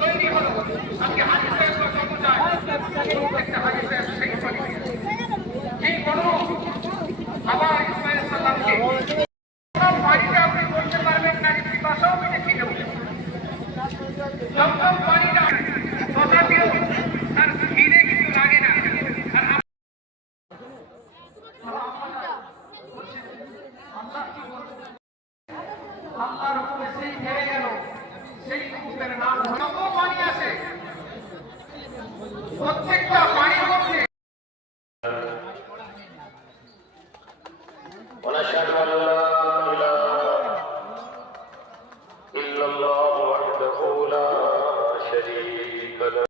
তৈরি হলো আজকে হাজি সাহেব কত চায় প্রত্যেকটা হাজি সাহেব সেই ঠিক বলো আবার ইসমাইল সাল্লামকে পানিটা আপনি বলতে পারবেন না যে পিপাসাও মিটে ছিল যখন পানিটা তথাপিও তার খিদে কিছু লাগে না আল্লাহর উপরে সেই হেরে গেল সেই মুহূর্তের নাম যত পানি আসে প্রত্যেকটা পানির মধ্যে ونشهد ان لا